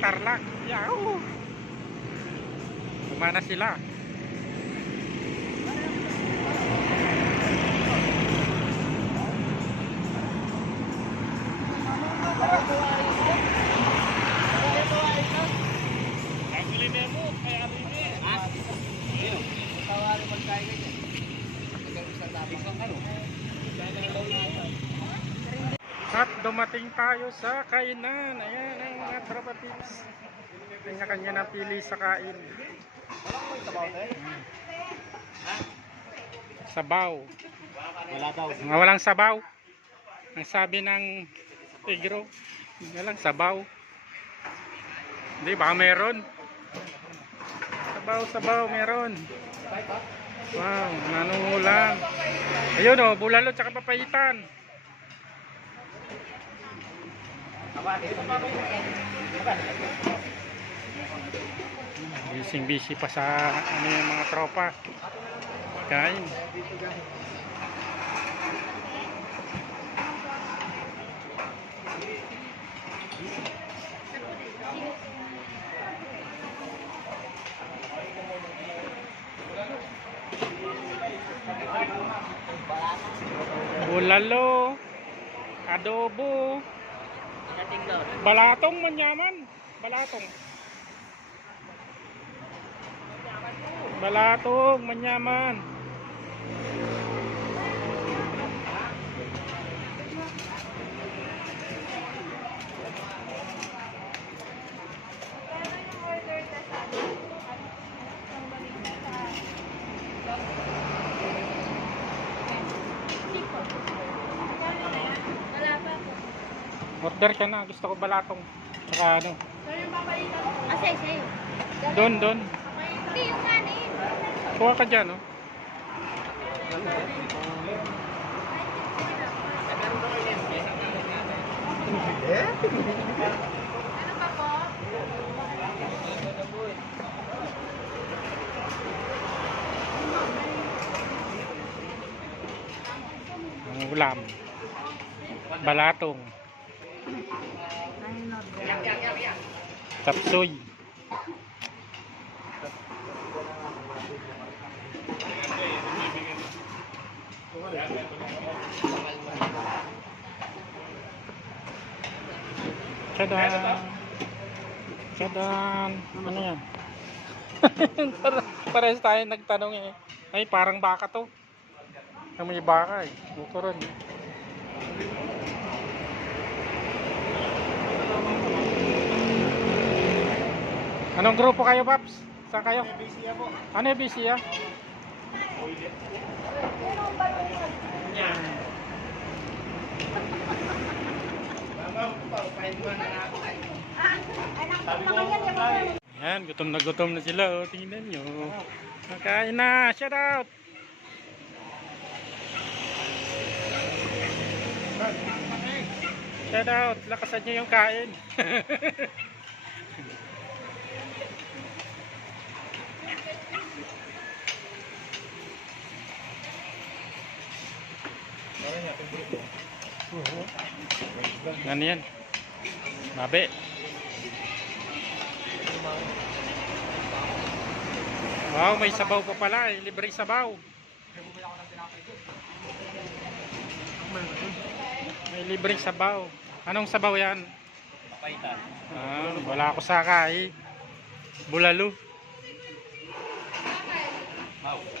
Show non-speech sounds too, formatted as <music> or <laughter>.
Tarlac. Yahoo! Kumana sila. At dumating tayo sa kainan. Ayan ang mga tropa tips. Kanya-kanya napili sa kain. Sabaw. Wala daw. Walang sabaw. Ang sabi ng igro. Walang sabaw. Hindi, baka meron. Sabaw, sabaw, meron. Wow, nanungulang. Ayun o, bulalo tsaka papayitan. Bising busy pa sa ano yung mga tropa. Kain. Bulalo. Adobo. Balatong manyaman. Balatong. Balatong manyaman. Order ka na. Gusto ko balatong. Saka ano. Ah, say, say. Doon, doon. Hindi, yung kanin. Kuha ka dyan, oh. Ano pa po? Ang ulam. Balatong. Tapsoy. Chadan. Chadan. Ano yan? <laughs> Parehas tayo nagtanong eh. Ay, parang baka to. May baka eh. Buko ron. Anong grupo kayo, Paps? Saan kayo? Ano yung busy ah? Yan, gutom na gutom na sila. Oh. Tingnan nyo. Nakain na. Shout out! Shout out! Lakasan nyo yung kain. <laughs> Ano yan? Mabe. Wow, may sabaw pa pala eh. Libre sabaw. May libreng sabaw. Anong sabaw yan? Papaitan. Ah, wala ako saka eh. Bulalo. Wow.